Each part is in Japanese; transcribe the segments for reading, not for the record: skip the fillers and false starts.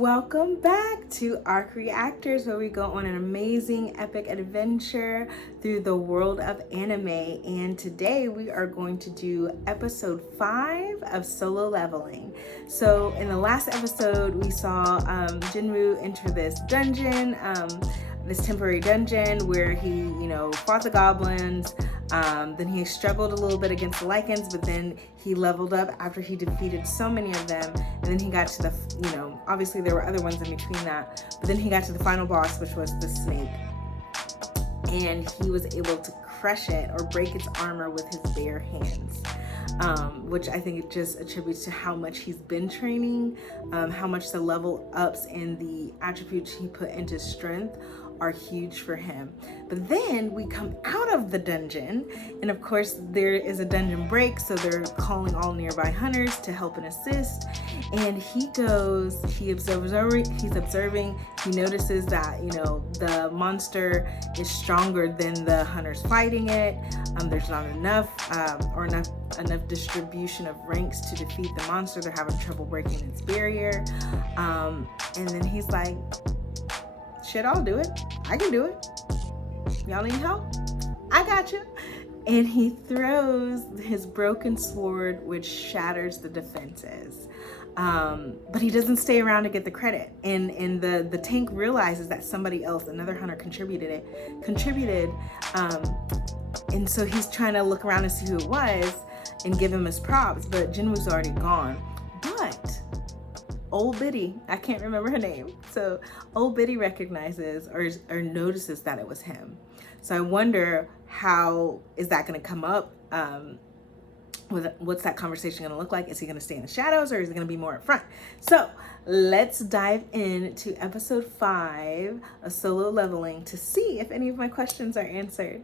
Welcome back to A.R.C Reactors, where we go on an amazing epic adventure through the world of anime. And today we are going to do episode 5 of Solo Leveling. So in the last episode, we saw Jinwoo enter this dungeon, this temporary dungeon where he, fought the goblins. Then he struggled a little bit against the lichens, but then he leveled up after he defeated so many of them. And then he got to the, obviously there were other ones in between that, but then he got to the final boss, which was the snake. And he was able to crush it or break its armor with his bare hands, which I think it just attributes to how much he's been training, how much the level ups and the attributes he put into strength are huge for him. But then we come out of the dungeon, and of course there is a dungeon break, so they're calling all nearby hunters to help and assist. And he's observing, he notices that the monster is stronger than the hunters fighting it. There's not enough enough distribution of ranks to defeat the monster. They're having trouble breaking its barrier, and then he's like, shit, I'll do it. I can do it. Y'all need help? I got you. And he throws his broken sword, which shatters the defenses. But he doesn't stay around to get the credit. And the tank realizes that somebody else, another hunter, contributed. And so he's trying to look around and see who it was and give him his props. But Jinwoo's already gone. But Old Biddy, I can't remember her name. So Old Biddy recognizes or notices that it was him. So I wonder, how is that going to come up? What's that conversation going to look like? Is he going to stay in the shadows, or is he going to be more up front? So let's dive into episode 5 of Solo Leveling to see if any of my questions are answered.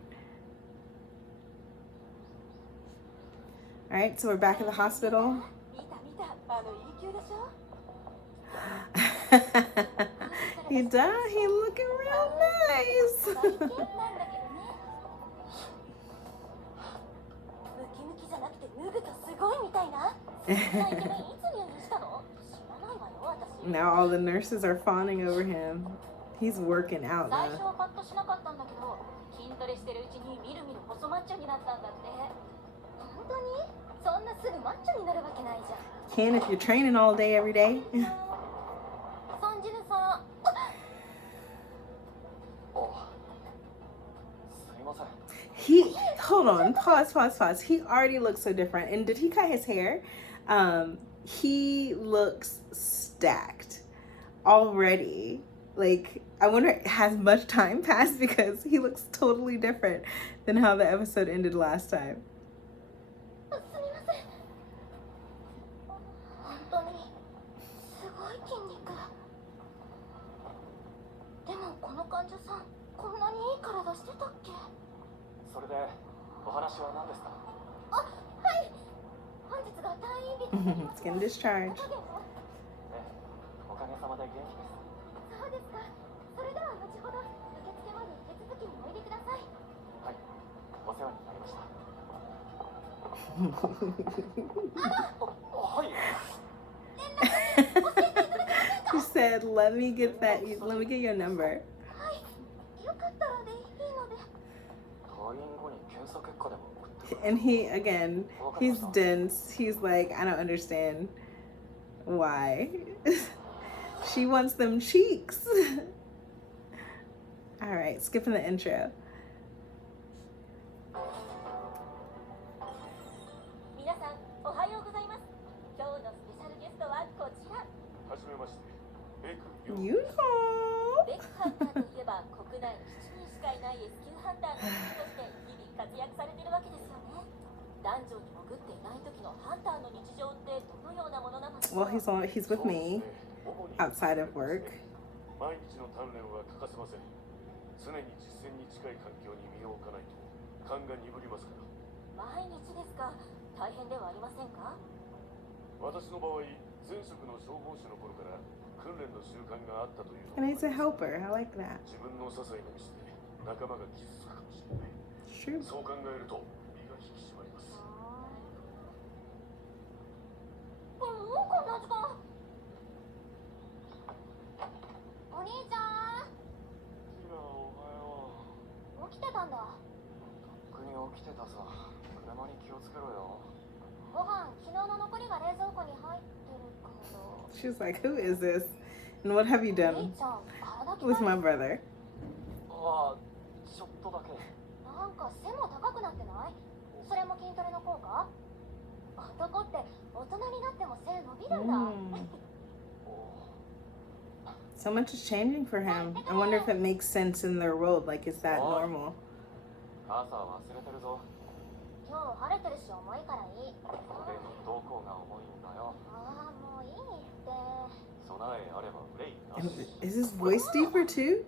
All right, so we're back at the hospital. He does. He looking real nice. Now all the nurses are fawning over him. He's working out now. Can, if you're training all day every day. Hold on, pause. He already looks so different. And did he cut his hair? He looks stacked already. Like, I wonder, has much time passed, because he looks totally different than how the episode ended last time. It's getting discharged. She said, let me get your number. And he's dense. He's like, I don't understand why. She wants them cheeks. All right, skipping the intro. You know. Well, he's with me outside of work. And he's a helper. I like that. It's true. 起きてたんだ。とっくに起きてたさ。車に気をつけろよ。ご飯、昨日の残りが冷蔵庫に入ってるから。 She's like, who is this? And what have you お done 兄ちゃん、体 with 鍛 my え brother? ああ、ちょっとだけ。なんか背も高くなってない？それも筋トレの効果？男って大人になっても背伸びるんだ。So much is changing for him. I wonder if it makes sense in their world. Like, is that normal? 朝忘れてるぞ。今日晴れてるし重いからいい。俺のどこが重いんだよ。ああ、もういいって。備えあれば憂いな And し。 is his voice deeper too?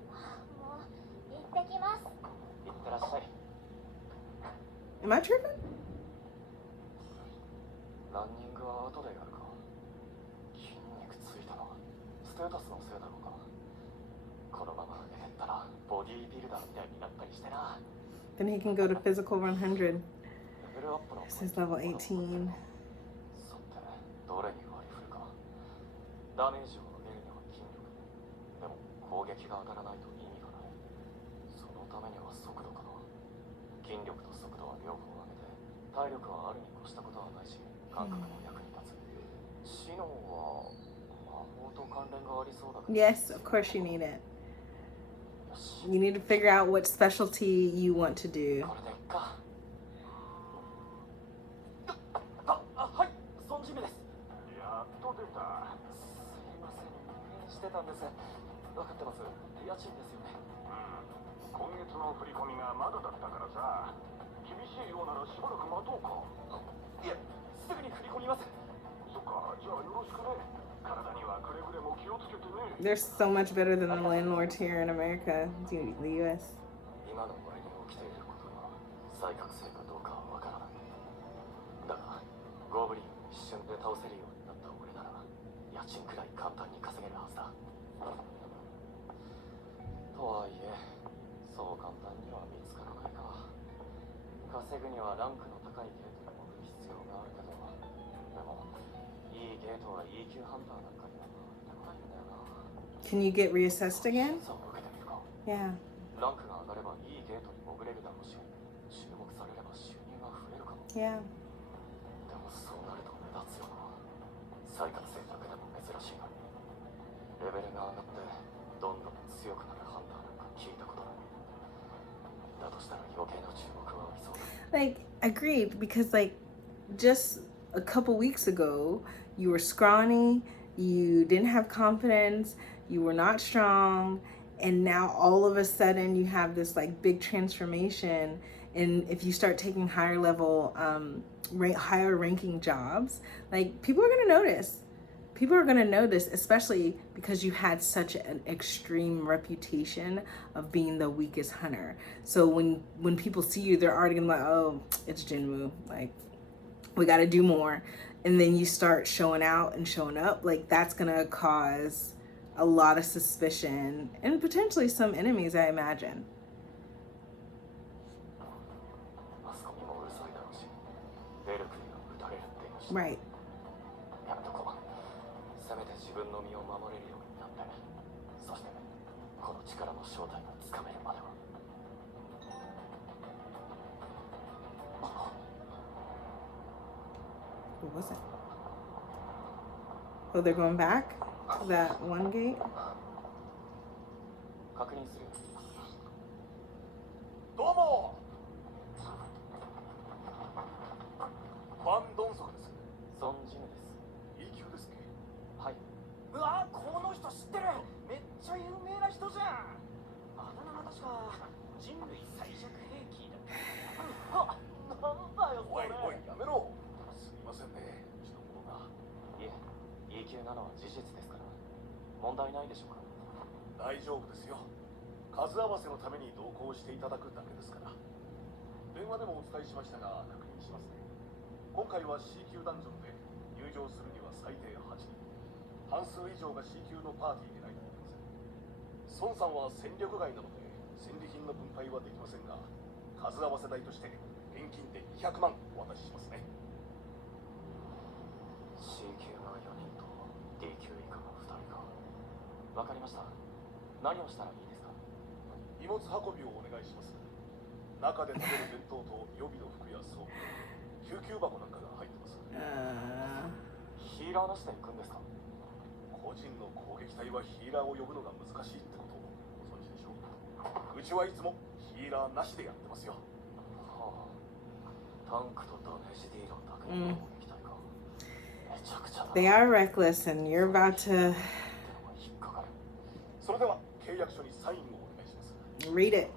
もう行ってきます。いってらっしゃい。 Am I tripping? ランニングは後でやるか。筋肉ついたのはステータスのせいだろうか。このまま上げてったらボディービルダーみたいになったりしてな。 Then he can go to physical 100. レベルアップの This is level 18. さて、どれに割り振るか。ダメージを上げるには筋力。でも攻撃が当たらないと意味がない。そのためには速度かな。筋力と速度は両方上げて、体力はあるに越したことはないし、感覚も役に立つ。知能は魔法と関連がありそうだけど。 Yes, of course you need it. よし。 You need to figure out what specialty you want to do. これでいっか。はい、孫ジミです。やっと出た。すいません、入院してたんです。分かってます。家賃ですよね。今月の振り込みがまだだったからさ。厳しいようならしばらく待とうか。いや、すぐに振り込みます。そっか、じゃあよろしくね。体にはくれぐれも気をつけてね。 They're so much better than the landlords here in America, the US. 今の俺に起きていることが再覚醒かどうかはわからない。だが、ゴブリンを一瞬で倒せるようになった俺なら、家賃くらい簡単に稼げるはずだ。とはいえ、そう簡単には見つからないか。稼ぐにはランクの高いゲートに潜る必要があるけど、でも、いいゲートは E 級ハンターなんかにはでもないんだよな。 Can you get reassessed again? そう受けてみるか。 Yeah. ランクが上がればいいゲートに潜れるだろうし、注目されれば収入が増えるかも。 Yeah. でもそうなると目立つよな。再覚醒だけでも珍しいのに。レベルが上がってどんどん強くなるハンターなんか聞いたことない。だとしたら余計な注目は浴びそうだ。 Like, agreed, because like just a couple weeks ago, you were scrawny, you didn't have confidence, you were not strong, and now all of a sudden you have this like big transformation. And if you start taking higher level, higher ranking jobs, like people are gonna notice. People are gonna notice, especially because you had such an extreme reputation of being the weakest hunter. So when people see you, they're already gonna be like, oh, it's Jinwoo. Like, we gotta do more. And then you start showing out and showing up. Like, that's gonna cause a lot of suspicion and potentially some enemies, I imagine. マスコミもうるさいだろうし、ベルクには撃たれるっていうし。 Right. やめとこう。せめて自分の身を守れるようになって、そしてこの力の正体がつかめるまでは。 What was it? Oh, they're going back to that one gate? 確認する。どうも。ファン・ドンソクです。ソン・ジムです。 E 級ですね。はい。うわ、この人知ってる。めっちゃ有名な人じゃん。あだ名は確か人類最弱兵器だった。あ、なんだよそれ。おいおい、やめろ。すみませんね、うちの者が。いえ、E 級なのは事実ですから。問題ないでしょうか。大丈夫ですよ。数合わせのために同行していただくだけですから。電話でもお伝えしましたが確認しますね。今回は C 級ダンジョンで入場するには最低8人。半数以上が C 級のパーティーでないといけません。孫さんは戦力外なので戦利品の分配はできませんが、数合わせ代として現金で200万お渡ししますね。 C 級が4人と D 級以下が2人か。わかりました。何をしたらいいですか。荷物運びをお願いします。中で食べる弁当と予備の服や装備、救急箱なんかが入ってます。ヒーラーなしで行くんですか？個人の攻撃隊はヒーラーを呼ぶのが難しいってことをご存知でしょう。うちはいつもヒーラーなしでやってますよ。はあ、タンクとダメージディーラーだけの攻撃隊か。めちゃくちゃだ。They are reckless and you're about to それでは契約書にサインをお願いします。 read it.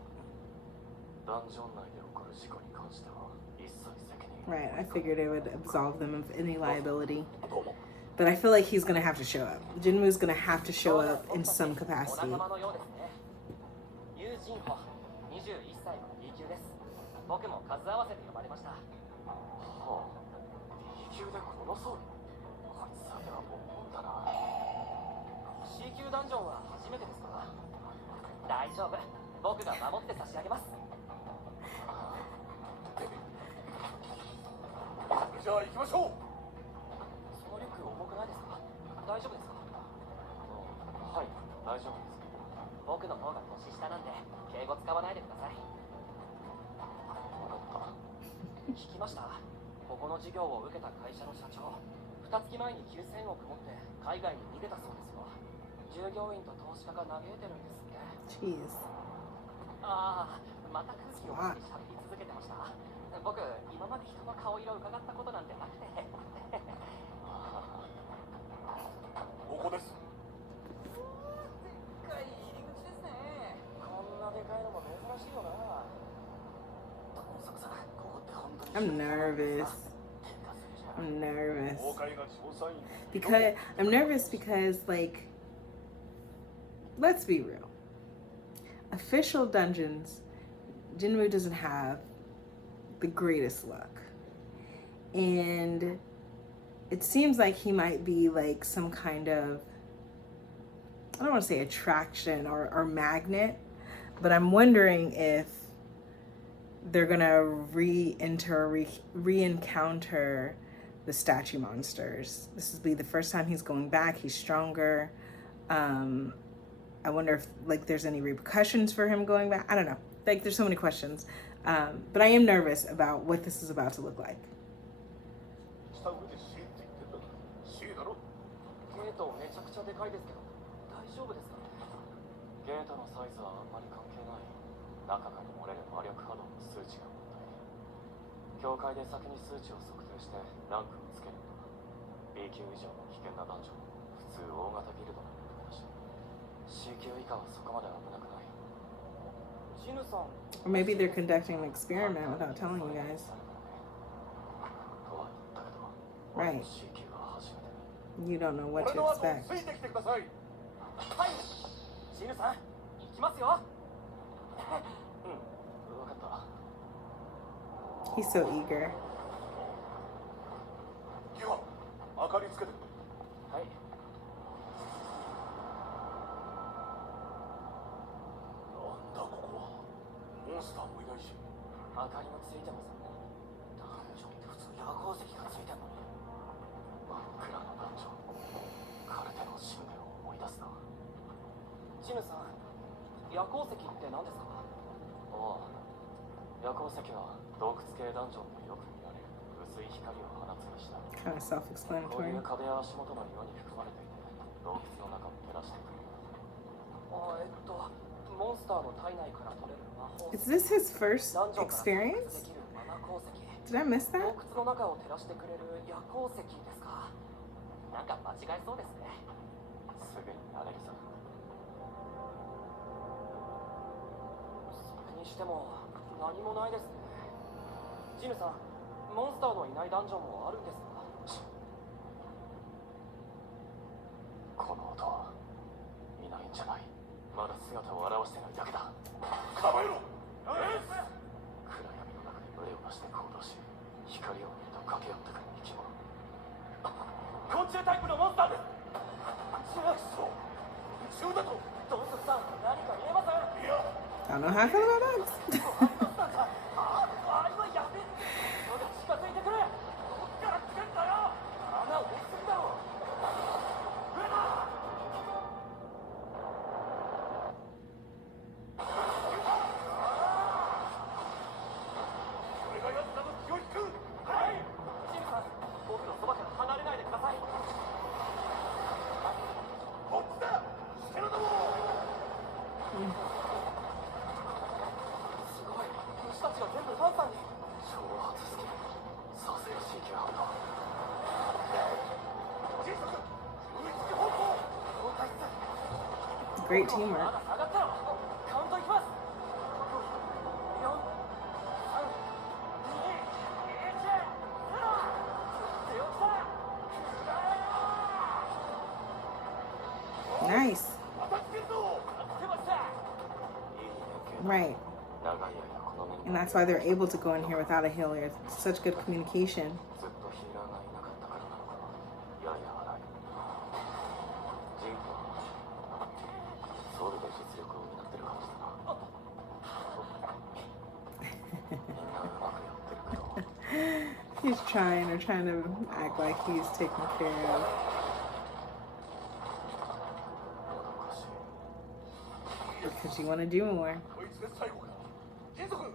ダンジョン内で起こる事故に関しては一切責任。 Right, I figured it would absolve them of any liability. どうも。 But I feel like he's gonna have to show up. Jinwoo's gonna have to show up in some capacity. お仲間のようですね。ユージンホ、21歳の B 級です。僕も数合わせて呼ばれました。はあ、B 級でこの装備。こいつさてはもうだな。 C 級ダンジョンは初めてですか？大丈夫、僕が守って差し上げます。じゃあ行きましょう。そのリュック重くないですか？大丈夫ですか？はい、大丈夫です。僕の方が年下なんで敬語使わないでください。聞きました。ここの事業を受けた会社の社長、2月前に9000億持って海外に逃げたそうですよ。従業員と投資家が嘆いてるんですね。 Jeez. ああ、また空気を読んで喋り続けてました。僕、今まで人の顔色を伺ったことなんてなくて。ここです。でっかい入り口ですね。こんなでかいのも珍しいよな。どんさん、ここって本当に I'm nervous. I'm nervous. 公開が調査員。 Because I'm nervous because, like, let's be real. Official dungeons, Jinwoo doesn't have the greatest luck. And it seems like he might be like some kind of, I don't want to say attraction or magnet, but I'm wondering if they're gonna re-encounter the statue monsters. This will be the first time he's going back. He's stronger. I wonder if like there's any repercussions for him going back. I don't know. Like there's so many questions. But I am nervous about what this is about to look like. ゲートめちゃくちゃでかいですけど大丈夫ですかね？ゲートのサイズはあんまり関係ない。中から漏れる魔力波動の数値が問題。教会で先に数値を測定してランクをつけるんだ。B 級以上の危険なダンジョン、普通大型ギルドのレベルだし、C 級以下はそこまで危なくない。ジヌさん。 Or maybe they're conducting an experiment without telling you guys. とは言ったけど、 Right. C 級は初めて。 You don't know what 俺 to の後を expect. ついてきてください。はい、ジヌさん、行きますよ。うん、分かった。 He's so eager. ギワ、明かりつけてくれ。はい。なんだここは。モンスターもいないし。明かりもついてますね。ダンジョンって普通夜光石がついてんのに。真っ暗なダンジョン。カルテの神殿を思い出すな。ジヌさん、夜光石って何ですか？ああ、夜光石は洞窟系ダンジョンでよく見られる薄い光を放つ石だ。Kind of こうい self-explanatory. う壁や足元の色に含まれていて、洞窟の中を照らしてくれる。モンスターの体内から取れる魔法。 Is this his first ダンジョンから採掘 experience? できるマナ鉱石。 Did I miss 洞 that? 窟の中を照らしてくれる夜光石ですか？なんか間違いそうですね。すぐに慣れるさ。それにしても何もないですね。ジヌさん、モンスターのいないダンジョンもあるんですか？この音はいないんじゃない。まだ姿を現してないだけだ。構えろ。暗闇の中で群れをなして行動し、光を見ると駆け寄ってくる生き物。昆虫タイプのモンスターです。ジャクソン、宇宙だと。ドンソクさん、何か言えません？いや、 I don't know how I feel about bugs. あれはやべえ。人が近づいてくる。どっから来てんだよ。穴を掘りすぎだろ。上だ。Great teamwork. まだ下がったろ。カウントいきます。4、3、2、1、0。強気だ。 Nice. 当たってるぞ。当てました。 Right. And that's why they're able to go in here without a healer. It's such good communication. ずっとヒーラーがいなかったからなのか。やや荒い。ジンクはソウルで実力を担ってる感じだな。みんなうまくやってるけど。 He's trying to act like he's taken care of. Because you want to do more. こいつで最後か。迅速。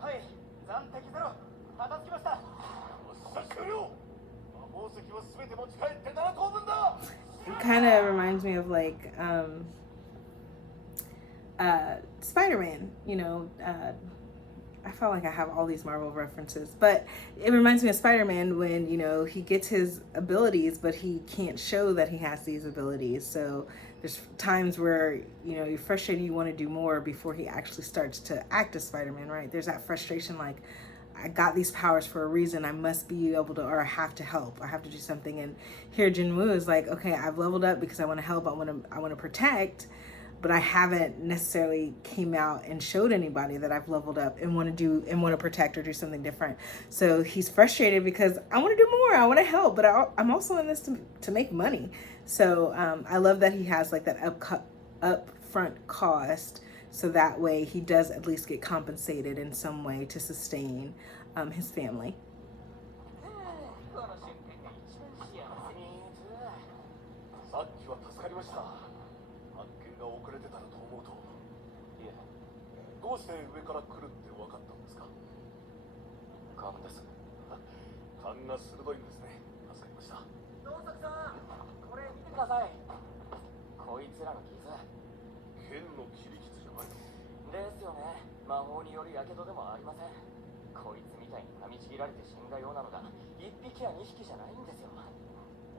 はい、暫敵ゼロ。片付きました。よっしゃ終了。魔法石をすべて持ち帰って7等分だ。 It kind of reminds me of like Spider-Man, you know. I felt like I have all these Marvel references, but it reminds me of Spider-Man when, you know, he gets his abilities, but he can't show that he has these abilities. So there's times where, you know, you're frustrated, you want to do more before he actually starts to act as Spider-Man, right? There's that frustration, like, I got these powers for a reason. I must be able to, or I have to help. I have to do something. And here Jinwoo is like, okay, I've leveled up because I want to help. I want to protect, but I haven't necessarily came out and showed anybody that I've leveled up and want to protect or do something different. So he's frustrated because I want to do more. I want to help, but I'm also in this to make money. So I love that he has like that upfront cost. So that way he does at least get compensated in some way to sustain his family. この瞬間が一番幸せに。さっきは助かりました。発見が遅れてたらと思うと。いえ、どうして上から来るって分かったんですか。勘です。勘が鋭いんですね。助かりました。野崎さん、これ見てください。こいつらの傷。剣の切り傷じゃないの。ですよね。魔法による火傷でもありません。こいつみたいに噛みちぎられて死んだようなのが1匹や2匹じゃないんですよ。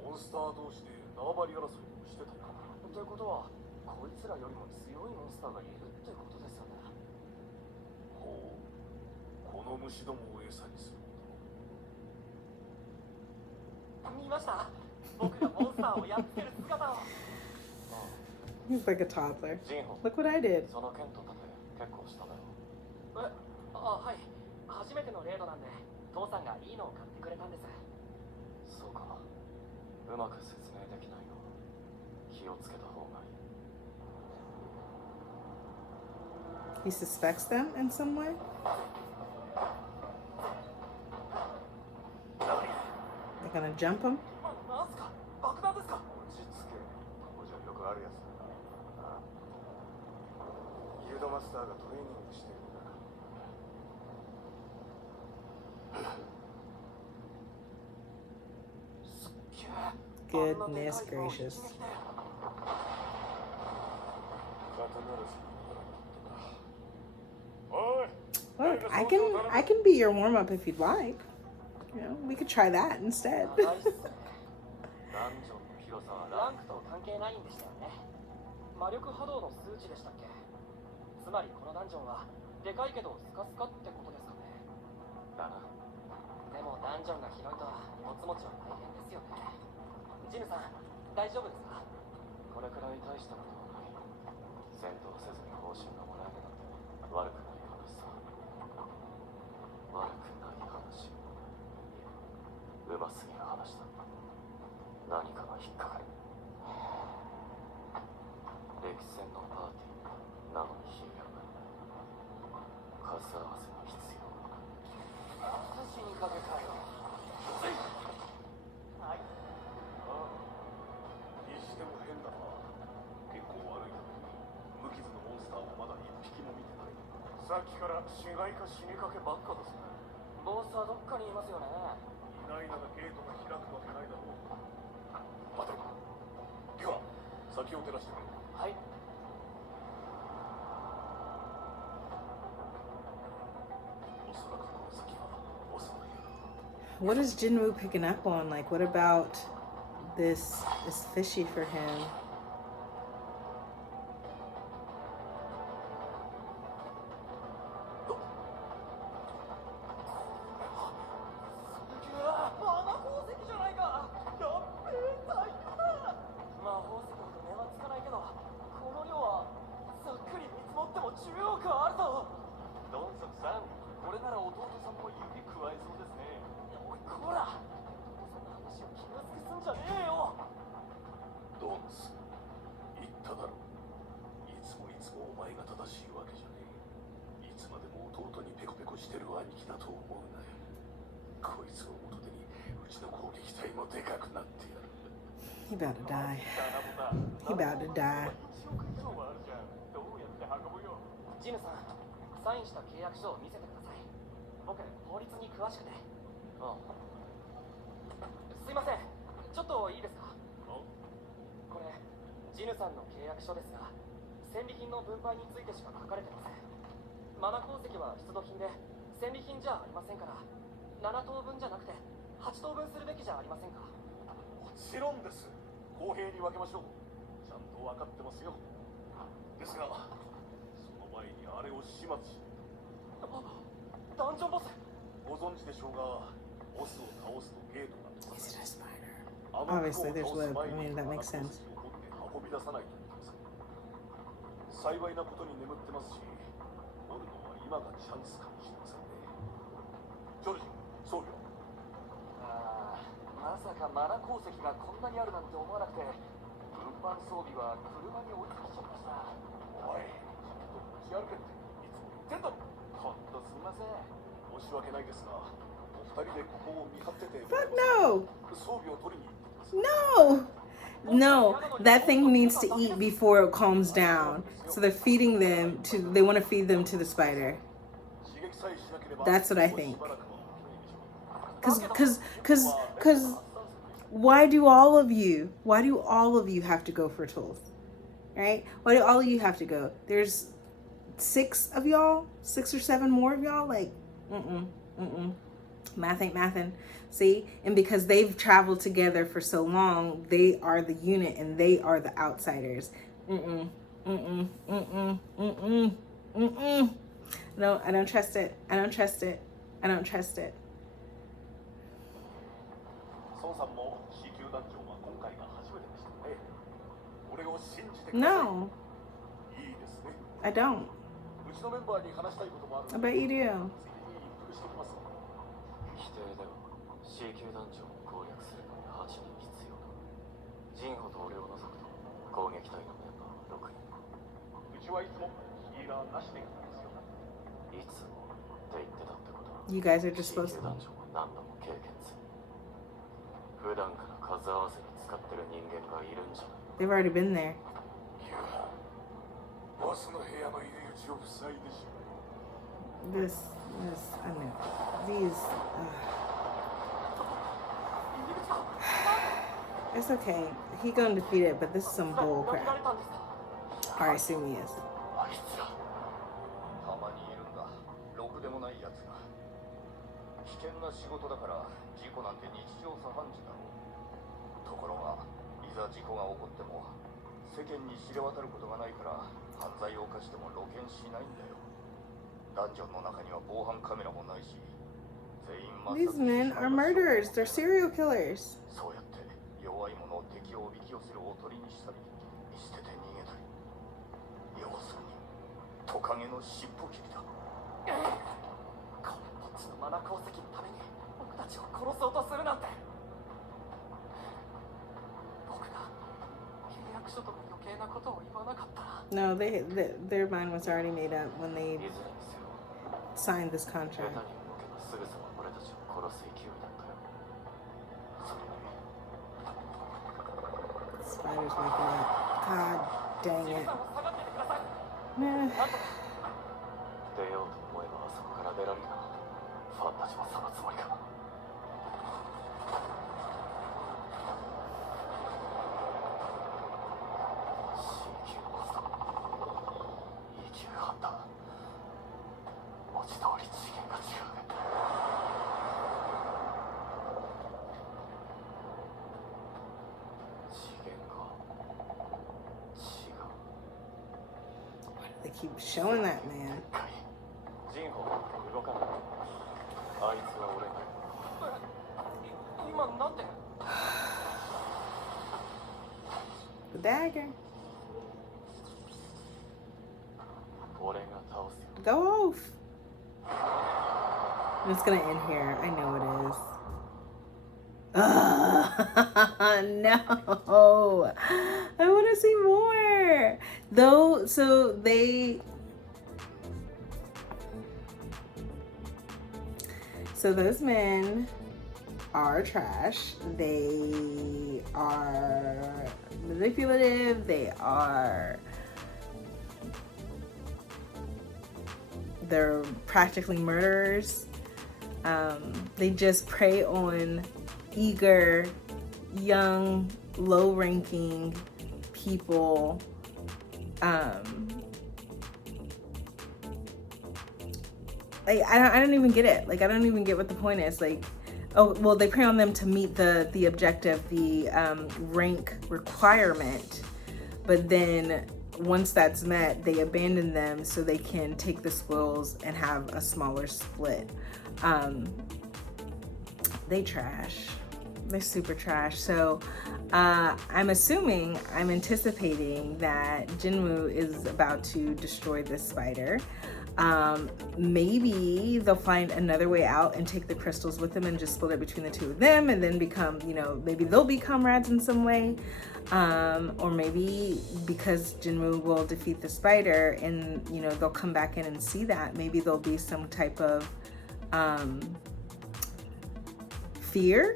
モンスター同士で縄張り争いをしてたよ。ということは、こいつらよりも強いモンスターがいるってことですよね。ほう、この虫どもを餌にするもの。見ました。僕がモンスターをやっつける姿を。He's like a toddler. ジンホ、 Look what I did. その剣と盾結構しただろう。はい。初めてのレードなんで、父さんがいいのを買ってくれたんです。そうか。うまく説明できないの。気をつけた方がいい。 He suspects them in some way. They're gonna jump him. なんすか？爆弾ですか？落ち着け。ここじゃよくあるやつだな。ギルドマスターがトレーニングしてるんだ。すっげえ。 Goodness gracious. Look, I can be your warm up if you'd like. You know, we could try that instead. ダンジョンの広さはランクと関係ないんでしたよね。魔力波動の数値でしたっけ？つまりこのダンジョンはでかいけどスカスカってことですかね。だな。でもダンジョンが広いと荷物持ちは大変ですよね。ジムさん、大丈夫ですか？これくらい大したことはない。戦闘せずに報酬がもらえるなんて悪くない話さ。悪くない話。うますぎる話だ。何かが引っかかる。歴戦のパーティーなのにヒーローが数合わせが必要。死にかけたよ。はい。にしても変だな。結構悪いだろう。無傷のモンスターをまだ一匹も見てない。さっきから死骸か死にかけばっかですね。ボスはどっかにいますよね。いないならゲートが開くわけないだろう。待て。では先を照らしてくれ。はい。おそらくこの先は遅いよ。 What is Jinwoo picking up on? Like, what about this is fishy for him? してる兄貴だと思うなよ。こいつを元手にうちの攻撃隊もでかくなってやる。 He about to die. He about to die. ジヌさん、サインした契約書を見せてください。僕、法律に詳しくて。ああ。すいません、ちょっといいですか？これ、ジヌさんの契約書ですが、戦利品の分配についてしか書かれてません。マナ鉱石は出土品で、戦利品じゃありませんから、7等分じゃなくて、8等分するべきじゃありませんか？もちろんです。公平に分けましょう。ちゃんと分かってますよ。ですが、その前にあれを始末しないと。ダンジョンボス。ご存知でしょうが、ボスを倒すとゲートが閉ざ Is さ it れ a spider? Obviously, there's web. I mean, that makes sense. 運び出さないといけません。幸いなことに眠ってますし、おるのは今がチャンスかもしれませんね。ジョルジ、僧侶。ああ、まさかマナ鉱石がこんなにあるなんて思わなくて、運搬装備は車に置いてきちゃいました。おい、ちゃんと持ち歩けっていつも言ってんだろ。ほんとすみません。申し訳ないですが、お二人でここを見張ってて。 Fuck no! 装備を取りに行ってください。 No! No, that thing needs to eat before it calms down. So they're feeding them to, they want to feed them to the spider. That's what I think. Cause why do all of you have to go for tools? Right? Why do all of you have to go? There's 6 of y'all, 6 or 7 more of y'all, like, math ain't mathin'. See? And because they've traveled together for so long, they are the unit and they are the outsiders. No, I don't trust it. I don't trust it. I don't trust it. No. I don't. I bet you do. C 級団長を攻略するのに8人必要だ。ジンホと俺を除くと攻撃隊のメンバーは6人。うちはいつもヒーラーなしでやったんですよ。いつもって言ってたってことは You guys are just supposed C 級団長も何度も経験済み。普段から数合わせに使ってる人間がいるんじゃない。 They've already been there. いや、ボスの部屋の入り口を塞いでしまう。 This, I know. These. It's okay. He gonna defeat it, but this is some bull crap. I assume he is. あいつら、たまにいるんだ。ろくでもないやつが。危険な仕事だから事故なんて日常茶飯事だろう。ところが、いざ事故が起こっても世間に知れ渡ることがないから犯罪を犯しても露見しないんだよ。ダンジョンの中には防犯カメラもないし、全員 These men are murderers. They're serial killers. そうやって弱い者を敵をおびき寄せるおとりにしたり、見捨てて逃げたり。要するにトカゲの尻尾切りだ。こっちのマナ鉱石のために僕たちを殺そうとするなんて。僕が契約書とか余計なことを言わなかったら。 No, their mind was already made up when they いずれにせよ signed this 下 contract. 手に動けばすぐさま俺たちを殺す勢いだったよ。それより Spider's waking up. God dang ジン it. さんを下がっててください。 Nah. なんとか出ようと思えばあそこから出られるな。ファンたちもそのつもりか。C 級ボスだ。E 級ハンター。文字通り次元が違うね。次元が違う。 They keep showing that man. ジンホ動かない。あいつは俺が。今なんて。 The dagger. 俺が倒すよ。 Go off. And it's gonna end here. I know it is. No. I want to see more. Though, so they So those men are trash. They are manipulative. They're practically murderers. They just prey on eager, young, low-ranking people. Like I don't even get it. Like I don't even get what the point is. Like, oh well, they prey on them to meet the objective, the rank requirement, but then once that's met, they abandon them so they can take the spoils and have a smaller split. They trash. They're super trash. So I'm anticipating that Jinwoo is about to destroy this spider. Maybe they'll find another way out and take the crystals with them and just split it between the two of them and then become, you know, maybe they'll be comrades in some way. Or maybe because Jinwoo will defeat the spider and, you know, they'll come back in and see that, maybe there'll be some type of fear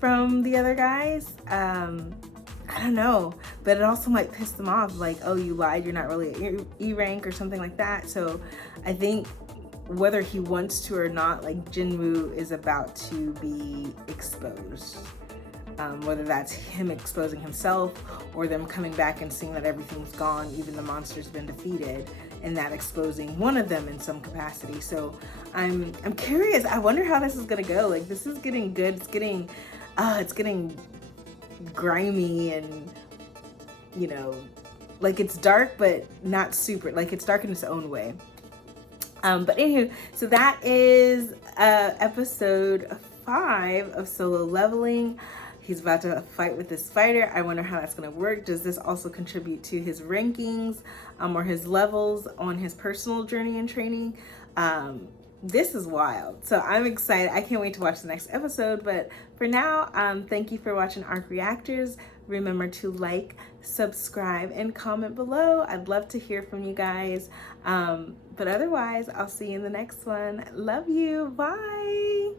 from the other guys. I don't know, but it also might piss them off, like, oh, you lied, you're not really at E rank or something like that. So I think whether he wants to or not, like, Jinwoo is about to be exposed. Whether that's him exposing himself or them coming back and seeing that everything's gone, even the monster's been defeated, and that exposing one of them in some capacity. So I'm curious. I wonder how this is gonna go. Like, this is getting good. It's getting grimy and, you know, like it's dark but not super, like it's dark in its own way. But anywho, so that is episode 5 of Solo Leveling. He's about to fight with this fighter. I wonder how that's going to work. Does this also contribute to his rankings or his levels on his personal journey and training? This is wild. So I'm excited. I can't wait to watch the next episode. But for now, thank you for watching ARC Reactors. Remember to like, subscribe, and comment below. I'd love to hear from you guys. But otherwise, I'll see you in the next one. Love you. Bye.